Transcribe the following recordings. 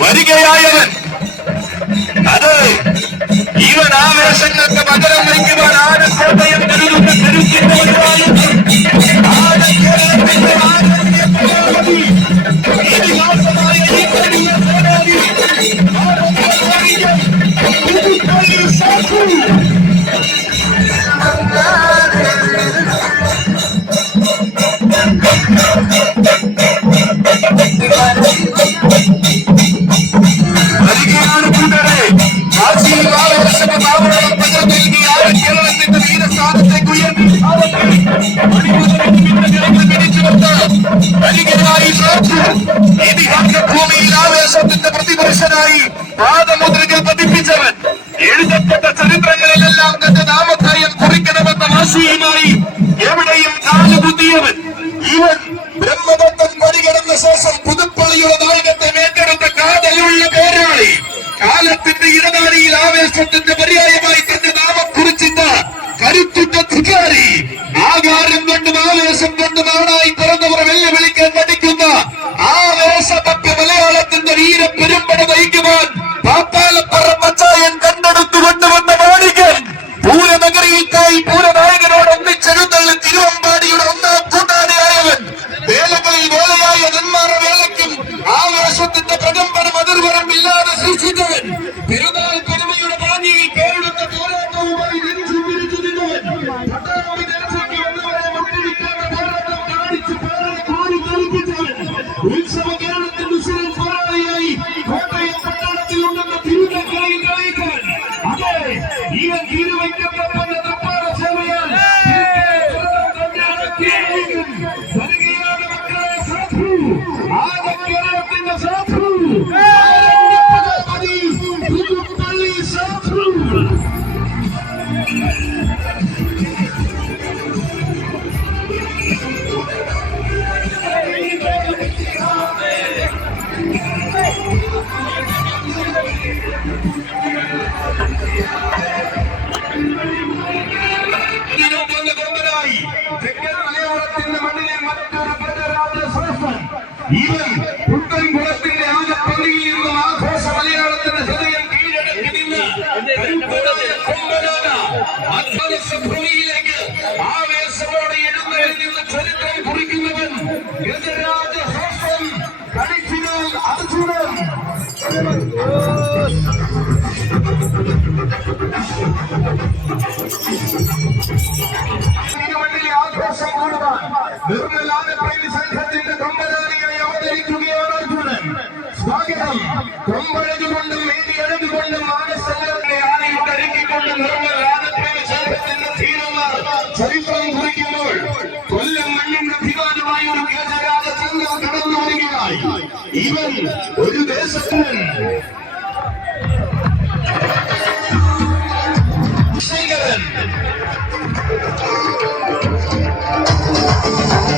വരികയായവൻ അത് ഇവൻ ആവേശങ്ങൾക്ക് പകരം വയ്ക്കുവാൻ ആനക്കോട്ടയം കരുതുന്ന കരുത്തിൻ്റെതായ ഇതിഹാസമായ ഈ വലിയ സേനാനി കേരളത്തിന്റെ വീരസ്ഥാനത്തേക്ക് ഉയർത്തി ഇതിഹാസ ഭൂമിയിൽ ആവേശത്തിന്റെ പ്രതിപുരുഷനായി പാദമുദ്രകൾ പതിപ്പിച്ചവൻ എഴുതപ്പെട്ട ചരിത്രങ്ങളിലെല്ലാം തന്റെ നാമധേയം കുറിക്കണമെന്ന വാശിയുമായി എവിടെയും കാലുകുത്തിയവൻ ഇവൻ ബ്രഹ്മദത്തൻ മറികടന്ന ശേഷം പുതുപ്പള്ളിയുടെ നായകത്തെ ഏറ്റെടുത്ത കാതലുള്ള പോരാളി കാലത്തിന്റെ ഇടനാഴിയിൽ ആവേശത്തിന്റെ പര്യായമായി തന്റെ നാമം കുറിച്ചിട്ട കരുത്തുറ്റ ധിക്കാരി ആകാരം കൊണ്ടും ആവേശം കൊണ്ടും ആണായി പിറന്നവർ വെല്ലുവിളിക്കാൻ പഠിക്കുന്ന ആവേശമൊക്കെ മലയാളത്തിന്റെ വീര പെരുമ്പട നയിക്കുവാൻ പാപ്പാലപ്പുറം മച്ചായൻ കണ്ടെടുത്തു കൊണ്ടുവന്ന മാണികൻ പൂരനഗരിയിൽക്കായി പൂരനായകനോട് ഒന്നിച്ചെഴുന്നള്ളി തിരുവമ്പാടിയുടെ ഒന്നാം കൂട്ടാളിയായവൻ വേലകളിൽ വേലയായ നെന്മാറ വേലയ്ക്കും ആവേശത്തിന്റെ പ്രകമ്പനം അതിർവരമ്പില്ലാതെ സൃഷ്ടിച്ചവൻ പെരുന്നാൾ പെരുമയുടെ പാഞ്ഞിയിൽ പേരിടുന്ന പോരാട്ടവുമായി ജനിച്ചു പിരിച്ചു നിന്നവൻ പട്ടാമ്പി നേരത്തേക്ക് വന്നവരെ മുട്ടിരിക്കാതെ പോരാട്ടം കാണിച്ച് പേരെ കോരി തെളിപ്പിച്ചവൻ ഉത്സവ കേരളത്തിന്റെ ഉശിരൻ പോരാളിയായി കോട്ടയം പട്ടണത്തിൽ ഉണ്ടെന്ന തിരുനക്കരയിൽ കളിക്കാൻ അതെ ഇവൻ തീരുവയ്ക്കപ്പെട്ട തപ്പാറ സേവയാൽ കേരളത്തിന്റെ സാധു പുതുപ്പള്ളി സാധു തെക്കൻ മലയാളത്തിന്റെ മണ്ണിലെ മറ്റൊരു പ്രജരാജ ശ്രേഷ്ഠൻ ഇവൻ പുത്തൻകുളത്തിന്റെ ആനപ്പള്ളിയിൽ നിന്നും ആഘോഷ മലയാളത്തിന്റെ ഹൃദയം കീഴടക്കി നിന്ന് ഭൂമിയിലേക്ക് ആവേശത്തോടെ എഴുന്നേറ്റ് നിന്ന് ചരിത്രം കുറിക്കുന്നവൻ ഗജരാജ ശ്രേഷ്ഠൻ കളിച്ചിനാൽ അർജുനൻ തിരുവള്ളിലെ ആഘോഷം കൂടുവാൻ നിർമ്മലാനപ്രേമി സംഘത്തിന്റെ കൊമ്പനാരിയായി അവതരിക്കുകയാണ് അർജുനൻ. സ്വാഗതം. കൊമ്പഴകുകൊണ്ടും വേദി അഴകുകൊണ്ടും മാനസങ്ങളുടെ ആനയിട്ട് ഒരുക്കിക്കൊണ്ട് നിർമ്മലാനപ്രേമി സംഘത്തിന്റെ ധീരന്മാർ ചരിത്രം കുറിക്കുമ്പോൾ കൊല്ലം മണ്ണിന്റെ അഭിമാനമായ ഒരു ഗജരാജ ചിഹ്നം കടന്നു വരികയായി. ഇവൻ ഒരു ദേശത്തിന്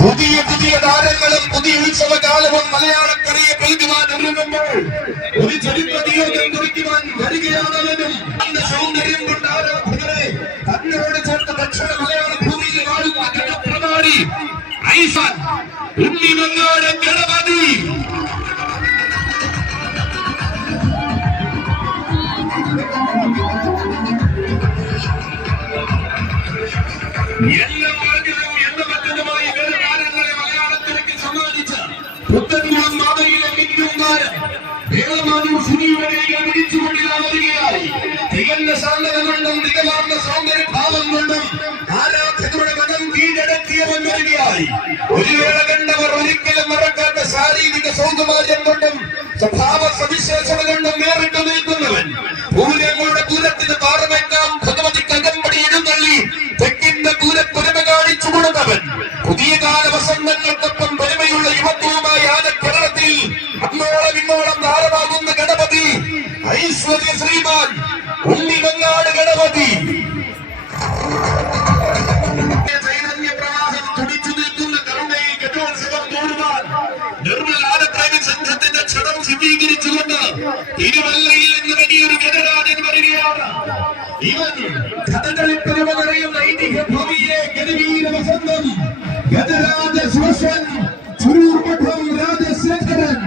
പുതിയ പുതിയ താരങ്ങളും പുതിയ ഉത്സവകാലവും മലയാളക്കരയെ പെയ്തുവാൻ ഒരുങ്ങുമ്പോൾ ഒരു ചരിത്ര നിയോഗം കുറിക്കുവാൻ വരികയാണെന്നും അന്ന് സൗന്ദര്യം കൊണ്ട് ആരാധകരെ തന്നോട് ചേർത്ത് ദക്ഷിണ മലയാള ഭൂമിയിൽ വാഴുന്ന ഗണപ്രമാണി ഐസാൻ ഉണ്ണിമങ്ങാട് ഗണപതി എല്ലാം പറഞ്ഞതും എന്ന പറ്റതുമായി വേദകാലങ്ങളെ മലയാളത്തിലേക്ക് സമ്മാനിച്ച പുത്തൻകുളം മാതയിലെ മിന്നുകാരൻ വേദമാനും സുനിയുടെ കൈകൾ പിടിച്ചുകൊണ്ടിതാ വരികയായി. തികഞ്ഞ ശാന്തത കൊണ്ടും തികമാർന്ന സൗന്ദര്യഭാവം കൊണ്ടും ആരാധകരുടെ മനം കീഴടക്കിയവൻ വരികയായി. ഒരു വേള കണ്ടവർ ഒരിക്കലും മറക്കാത്ത ശാരീരിക സൗകുമാര്യം കൊണ്ടും സ്വഭാവ സവിശേഷത കൊണ്ടും വേറിട്ട് നിൽക്കുന്നവൻ പൂരങ്ങളുടെ പൂരത്തിന് പാറമേക്കാം ഭഗവതിക്ക് അകമ്പടി എഴുന്നള്ളി തെക്കിന്റെ പൂരപ്പൊരുമ കാണിച്ചു കൊടുത്തവൻ പുതിയ കാല വസന്തങ്ങൾക്കൊപ്പം പെരുമയുള്ള യുവത്വവുമായി ആനക്കേരളത്തിൽ അങ്ങോളം ഇങ്ങോളം ധാരമാകുന്ന ഗണപതി ഐശ്വര്യ ശ്രീമാൻ ഉണ്ണിമങ്ങാട് ഗണപതി. തിരുവല്ലയിൽ നിന്ന് വലിയൊരു ഗജരാജൻ വരികയാണ്. ഇവൻ കഥകളിപ്പുരമ നിറയുന്ന ഐതിഹ്യ ഭൂമിയിലെ ഗജവീര വസന്തം ഗജരാജ ശോഷൻ ചുരൂർമഠം രാജശേഖരൻ.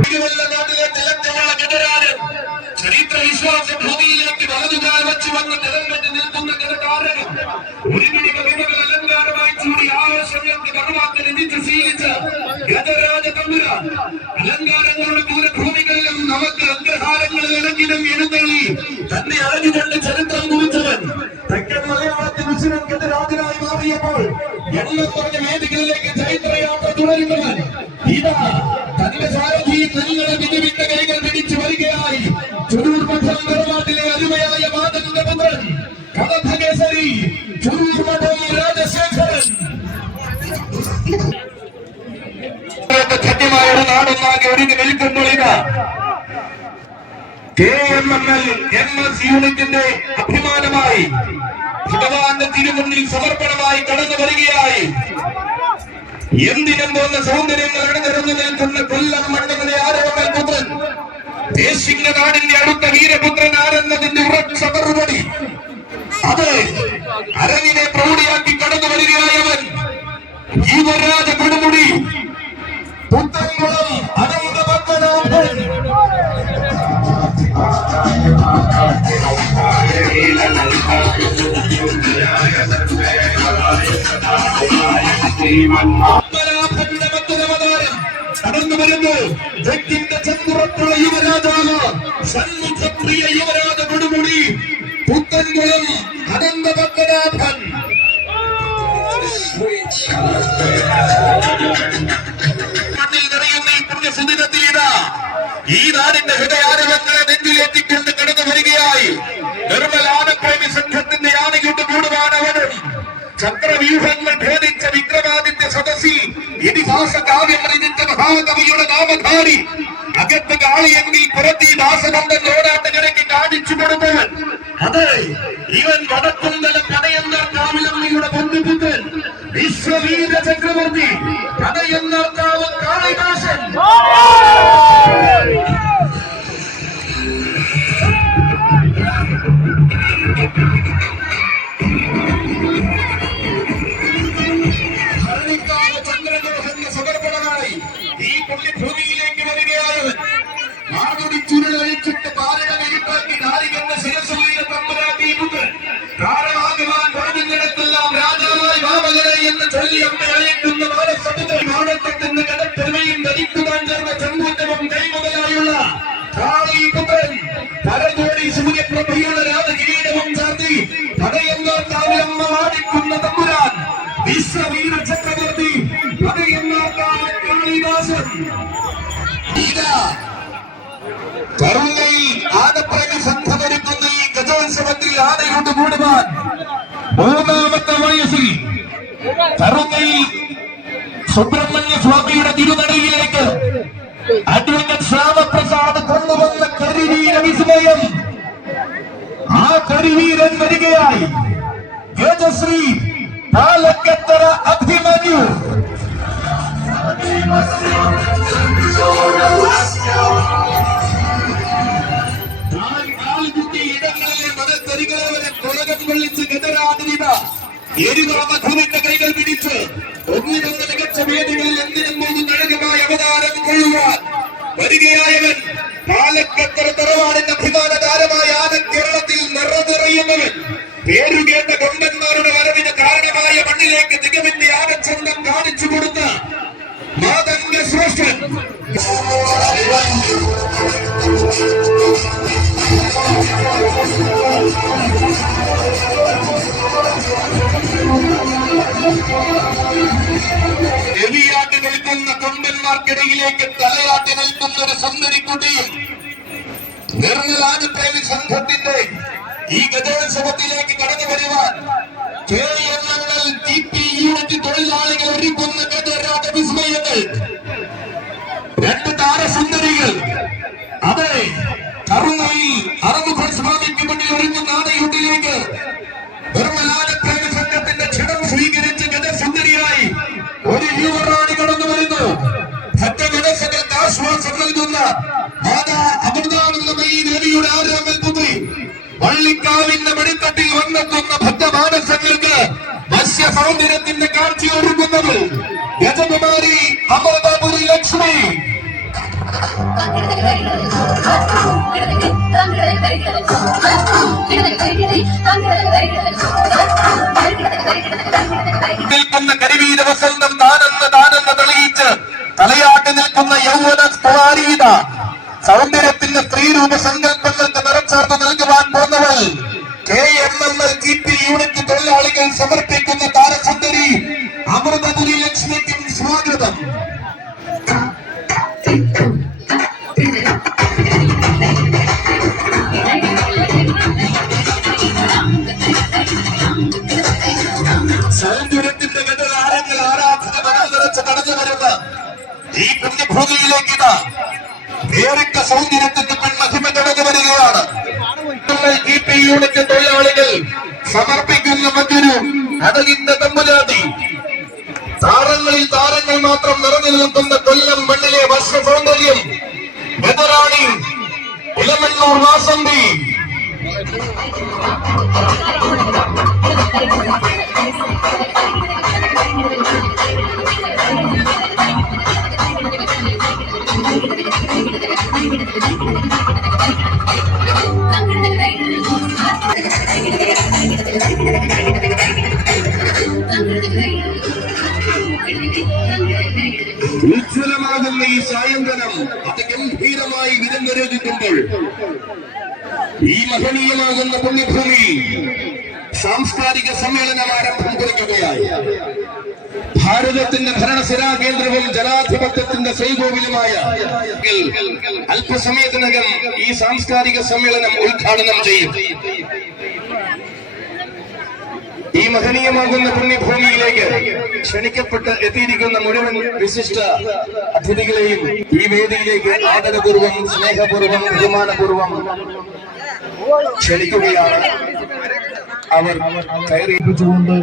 തിരുവല്ല നാട്ടിലെ തിളക്കമുള്ള ഗജരാജൻ ചരിത്ര വിശ്വാസ ഭൂമിയിലേക്ക് വലതുകാൽ വെച്ച് വന്ന് നിലം വെച്ച് നിൽക്കുന്ന ഗജകാരകം ഒരു പിടി കവിതകൾ അലങ്കാരമായി ചൂടി ആവേശങ്ങൾക്ക് കറുവാക്കൽ എത്തിച്ച് ശീലിച്ച ഗജരാജ തമ്പുരാൻ അലങ്കാരങ്ങളുടെ ദൂരഭൂമികളിലും നമുക്ക് അഗ്രഹാരങ്ങളിൽ ഇളകിലും എഴുന്നള്ളി തന്നെ അറിഞ്ഞുകൊണ്ട് ചരിത്രം കുറിച്ചവൻ തെക്കൻ മലയാളത്തിൽ വിശ്വൻ ഗജരാജനായി മാറിയപ്പോൾ എണ്ണം പറഞ്ഞ വേദികളിലേക്ക് ചൈത്രയാത്ര തുടരുന്നവൻ ഇതാ തന്റെ സാരഥി നെല്ലുകളെ വിധുവിന്റെ കൈകൾ പിടിച്ചു വരികയായി. ചുരൂർമഠം തറവാട്ടിലെ അരുമയായ മാതന്റെ പുത്രൻ കഥകേസരി ചുരൂർമഠം രാജശേഖരൻ. സത്യമായൊരു നാടൊന്നാകെ ഒരുങ്ങി നിൽക്കുമ്പോൾ ഇതാ KMML യൂണിറ്റിന്റെ അഭിമാനമായി ഭഗവാന്റെ തിരുമുന്നിൽ സമർപ്പണമായി കടന്നു വരികയായി. എന്തിനും പോന്ന സൗന്ദര്യങ്ങൾ അണിനിരന്നു നിൽക്കുന്ന കൊല്ലം മണ്ഡലത്തിലെ ആരോമൽ പുത്രൻ ദേശിംഗ നാടിന്റെ അടുത്ത വീരപുത്രൻ ആരെന്നതിന്റെ ഉറച്ച മറുപടി. അത് അരങ്ങിനെ പ്രൗഢിയാക്കി കടന്നു വരികയായവൻ യുവരാജ കൊടുമുടി പുത്തൻകുളം അനന്ത പത്മനാഭൻ. കടന്നു വരുന്നു ജഗത്തിന്റെ ചന്ദ്രപ്പുഴ യുവരാജാവ് സന്മുഖപ്രിയ യുവരാജ കൊടുമുടി പുത്തൻകുളം അനന്ത പത്മനാഭൻ. മണ്ണിൽ നിറയുന്ന ഈ പുണ്യസുദിനത്തിൽ ഇതാ ഈ നാടിന്റെ ഹൃദയാരവങ്ങളെ നെഞ്ചിലേറ്റിക്കൊണ്ട് കടന്നു വരികയായി. നിർമ്മൽ ആനപ്രേമി സംഘത്തിന്റെ ആനയുടെ കൂടുവാനവനും ചക്രവ്യൂഹങ്ങൾ ഭേദിച്ച വിക്രമാദിത്യ സദസ്സിൽ ഇതിഹാസ കാവ്യം രചിച്ച മഹാകവിയുടെ നാമധാരി അകത്ത് കാളിയെങ്കിൽ പുറത്തി ദാസനന്ദൻ ഓടാട്ടുകരയ്ക്ക് കാണിച്ചു കൊടുത്തവൻ. അതെ, ഇവൻ വടക്കുംതല കടയന്നാർ കാവിലമ്മയുടെ ബന്ധുപുത്രൻ വിശ്വവീര ചക്രവർത്തി കടയന്നാർ കാവ് കാളിദാസൻ. സമർപ്പണമായി ഈ പുണ്യഭൂമിയിലേക്ക് വരികയായവൻ മാറുടി ചുരുളഴിച്ചിട്ട് പാലട വെളിപ്പാക്കി നാരികന്റെ ശിരസുലീന തമ്പുരാട്ടി പുത്രൻ കാരണമാകുവാൻ പറഞ്ഞിടത്തെല്ലാം രാജാവായി വാമകരെ എന്ന് ചൊല്ലി അമ്മ അയക്കുന്ന ബാലസമുദ്ര മാണക്കത്തിന്റെ കടപ്പെരുമയും ധരിക്കുവാൻ ചേർന്ന ചങ്കൂറ്റവും കൈമുതലായുള്ള കാളീപുത്രൻ പരകോടി സൂര്യപ്രഭയുള്ള രാജകിരീടവും ചാർത്തി പടയന്നാർ കാവിലമ്മ വാടിക്കുന്ന തമ്പുരാൻ വിശ്വവീര ചക്രവർത്തി പടയന്നാർ കാളിദാസൻ. കരുണയിൽ ആനപ്രേമി സംഘമൊരുക്കുന്ന ഈ ഗജോത്സവത്തിൽ ആനയോട് കൂടുവാൻ മൂന്നാമത്തെ വയസ്സിൽ കരുണയിൽ സുബ്രഹ്മണ്യ സ്വാമിയുടെ തിരുനടയിലേക്ക് അഡ്വക്കേറ്റ് ശ്യാമപ്രസാദ് കൊണ്ടുവന്ന കരിവീര വിസ്മയം. ആ കരിവീരൻ വരികയായി. ഗജശ്രീ പാലക്കത്തറ അഭിമന്യു. ഇടങ്ങളിലെ മതത്തരികളവരെ കൊളകം കൊള്ളിച്ച് ഗജരാജനിത എരിവാമധുവിന്റെ കൈകൾ പിടിച്ച് ഒന്നിനൊന്ന് മികച്ച വേദികളിൽ എന്തിനും മൂന്നും അഴകമായ അവതാരം കൊള്ളുവാൻ വരികയായവൻ പാലക്കത്തറ തറവാടിന്റെ അഭിമാന താരമായ ആന കേരളത്തിൽ നിറനിറയുന്നവൻ പേരുകേട്ട കൊമ്പന്മാരുടെ വരവിന് കാരണമായ മണ്ണിലേക്ക് തികവിന്റെ ആനച്ചന്തം കാണിച്ചു കൊടുത്ത മാതംഗ ശ്രേഷ്ഠൻ. എവിയാട്ടി നിൽക്കുന്ന കൊമ്പന്മാർക്കിടയിലേക്ക് തലയാട്ടി നിൽക്കുന്ന ഒരു സുന്ദരിക്കുട്ടിയും നിർമ്മലാനപ്രേമി സംഘത്തിന്റെ ഈ ഗജോത്സവത്തിലേക്ക് കടന്നു വരുവാൻ KMML യൂണിറ്റ് തൊഴിലാളികൾ ഒരുക്കുന്ന ഗജരാജ വിസ്മയങ്ങൾ. രണ്ട് താരസുന്ദരികൾ. അതെ, കറുങ്ങയിൽ അറുമുഖ സ്വാമിക്ക് മുന്നിൽ തിരുവറാണി കടന്നു വരുന്നു. ഭക്തജനങ്ങൾക്ക് ആശ്വാസം നൽകുന്ന മാതാ അമൃതാനന്ദമയി ദേവിയുടെ ആരാമൽപുത്രി വള്ളിക്കാവിന്റെ മടിത്തട്ടിൽ വന്നെത്തുന്ന ഭക്തമാനസങ്ങൾക്ക് വശ്യ സൗന്ദര്യത്തിന്റെ കാഴ്ചയൊരുക്കുന്നത് ഗജകുമാരി അമൃതപുരി ലക്ഷ്മി. നിൽക്കുന്ന കരിവീര വസന്തം താനെന്ന് തെളിയിച്ച് തലയാട്ടി നിൽക്കുന്ന യൗവന സ്ഫാരീത സൗന്ദര്യത്തിന്റെ സ്ത്രീരൂപ സങ്കല്പങ്ങൾക്ക് നിറച്ചാർത്ത് നൽകുവാൻ പോകുന്നവൾ KMML GP യൂണിറ്റ് തൊഴിലാളികൾ സമർപ്പിക്കുന്ന താരസുന്ദരി അമൃതപുരി ലക്ഷ്മിക്കും സ്വാഗതം. സൗന്ദര്യത്തിന്റെ ഗതകാരങ്ങൾ ആരാധന നിറച്ച് കടന്നു വരുന്ന ഈ പുണ്യഭൂമിയിലേക്ക് വേറിട്ട സൗന്ദര്യത്തിന്റെ പെൺമഹിമ കടന്നു വരികയാണ്. GP യൂണിറ്റ് തൊഴിലാളികൾ സമർപ്പിക്കുന്ന മറ്റൊരു അടകിന്റെ തമ്പുരാട്ടി താരങ്ങളിൽ താരങ്ങൾ മാത്രം നിറഞ്ഞു നിൽക്കുന്ന കൊല്ലം മണ്ണിലെ വർഷ സൗന്ദര്യം ബദറാണി ഇളമണ്ണൂർ വാസന്തി. ഉജ്ജ്വലമാകുന്ന ഈ സായന്തനം അതിഗംഭീരമായി വിരങ്ങൊരുക്കുമ്പോൾ ഈ മഹനീയമാകുന്ന പുണ്യഭൂമി സാംസ്കാരിക സമ്മേളനം ആരംഭം കുറിക്കുകയായി. ഭാരതത്തിന്റെ ഭരണസിരാ കേന്ദ്രവും ജനാധിപത്യത്തിന്റെ ശ്രീകോവിലുമായ അല്പസമയത്തിനകം ഈ സാംസ്കാരിക സമ്മേളനം ഉദ്ഘാടനം ചെയ്യും. ഈ മഹനീയമാകുന്ന പുണ്യഭൂമിയിലേക്ക് ക്ഷണിക്കപ്പെട്ട് എത്തിയിരിക്കുന്ന മുഴുവൻ വിശിഷ്ട അതിഥികളെയും ഈ വേദിയിലേക്ക് ആദരപൂർവം സ്നേഹപൂർവം ബഹുമാനപൂർവം ക്ഷണിക്കുകയാണ്. അവർ കയറിപ്പിച്ചുകൊണ്ട്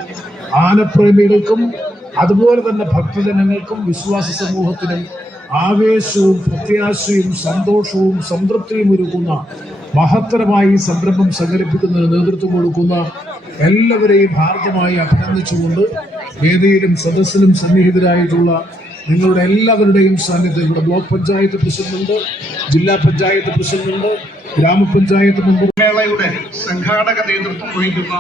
ആനപ്രേമികൾക്കും അതുപോലെ തന്നെ ഭക്തജനങ്ങൾക്കും വിശ്വാസ സമൂഹത്തിനും ആവേശവും പ്രത്യാശയും സന്തോഷവും സംതൃപ്തിയും ഒരുക്കുന്ന മഹത്തരമായി സംരംഭം സംഘടിപ്പിക്കുന്നതിന് നേതൃത്വം കൊടുക്കുന്ന എല്ലാവരെയും ഹാർദമായി അഭിനന്ദിച്ചുകൊണ്ട് വേദിയിലും സദസ്സിലും സന്നിഹിതരായിട്ടുള്ള നിങ്ങളുടെ എല്ലാവരുടെയും സാന്നിധ്യം ഇവിടെ ബ്ലോക്ക് പഞ്ചായത്ത് പ്രസിഡന്റ്, ജില്ലാ പഞ്ചായത്ത് പ്രസിഡന്റ്, ഗ്രാമപഞ്ചായത്ത് മെമ്പർ, മേളയുടെ സംഘാടക നേതൃത്വം വഹിക്കുന്ന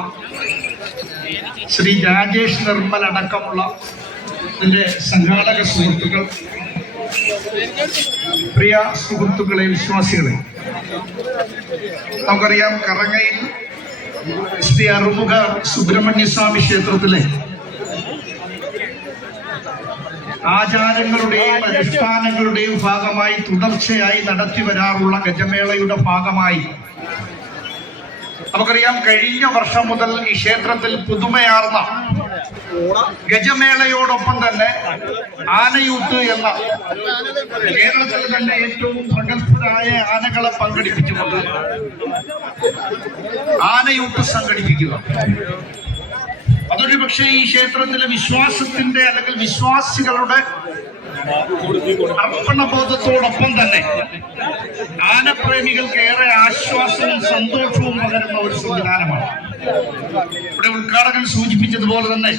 ശ്രീ രാജേഷ് നിർമ്മൽ അടക്കമുള്ള ഇതിന്റെ സംഘാടക സുഹൃത്തുക്കൾ, പ്രിയ സുഹൃത്തുക്കളെ, വിശ്വാസികളെ, നമുക്കറിയാം കറങ്ങയിൽ ശ്രീ അറുമുഖ സുബ്രഹ്മണ്യസ്വാമി ക്ഷേത്രത്തിലെ ആചാരങ്ങളുടെയും അനുഷ്ഠാനങ്ങളുടെയും ഭാഗമായി തുടർച്ചയായി നടത്തി വരാറുള്ള ഗജമേളയുടെ ഭാഗമായി നമുക്കറിയാം കഴിഞ്ഞ വർഷം മുതൽ ഈ ക്ഷേത്രത്തിൽ പുതുമയാർന്ന ഗജമേളയോടൊപ്പം തന്നെ ആനയൂട്ട് എന്ന കേരളത്തിൽ തന്നെ ഏറ്റവും പ്രഗത്ഭരായ ആനകളെ പങ്കെടുപ്പിച്ചുകൊണ്ട് ആനയൂട്ട് സംഘടിപ്പിക്കുക. അതൊരു പക്ഷേ ഈ ക്ഷേത്രത്തിലെ വിശ്വാസത്തിന്റെ അല്ലെങ്കിൽ വിശ്വാസികളുടെ അർപ്പണബോധത്തോടൊപ്പം തന്നെ ആനപ്രേമികൾക്ക് ഏറെ ആശ്വാസവും സന്തോഷവും പകരുന്ന ഒരു സംവിധാനമാണ്. ഇവിടെ ഉദ്ഘാടകൻ സൂചിപ്പിച്ചതുപോലെ തന്നെ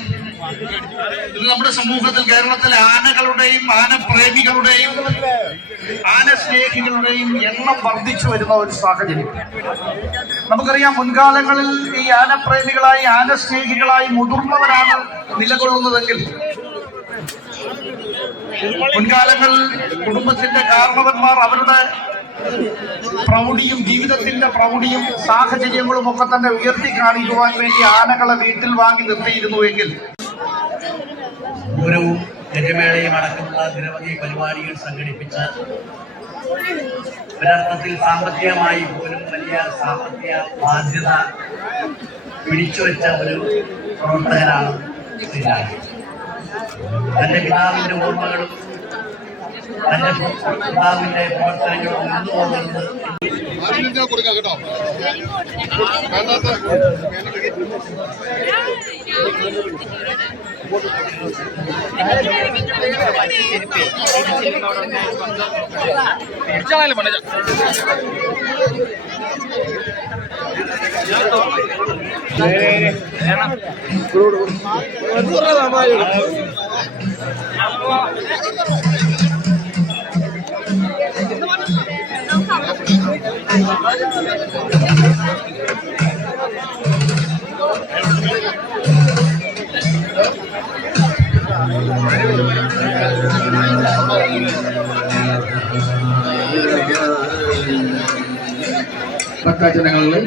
ഇത് നമ്മുടെ സമൂഹത്തിൽ കേരളത്തിലെ ആനകളുടെയും ആനപ്രേമികളുടെയും ആനസ്നേഹികളുടെയും എണ്ണം വർദ്ധിച്ചു വരുന്ന ഒരു സാഹചര്യം. നമുക്കറിയാം മുൻകാലങ്ങളിൽ ഈ ആനപ്രേമികളായി ആനസ്നേഹികളായി മുതിർന്നവരാണ് നിലകൊള്ളുന്നതെങ്കിൽ മുൻകാലങ്ങളിൽ കുടുംബത്തിന്റെ കാരണവന്മാർ അവരുടെ പ്രൗഢിയും ജീവിതത്തിന്റെ പ്രൗഢിയും സാഹചര്യങ്ങളും ഒക്കെ തന്നെ ഉയർത്തി കാണിക്കുവാൻ വേണ്ടി ആനകളെ വീട്ടിൽ വാങ്ങി നിർത്തിയിരുന്നുവെങ്കിൽ പൂരവും ഗജമേളയും അടക്കമുള്ള നിരവധി പരിപാടികൾ സംഘടിപ്പിച്ച് ഒരർത്ഥത്തിൽ സാമ്പത്തികമായി പോലും വലിയ സാമ്പത്തിക ബാധ്യത പിടിച്ചുവെച്ച ഒരു പ്രവർത്തകനാണ് ശ്രീരാജ്. തന്റെ പിതാവിന്റെ ഓർമ്മകളും തന്റെ പിതാവിന്റെ പ്രവർത്തനങ്ങളും നിന്നു പോകുന്നത് ഭക്തജനങ്ങളിൽ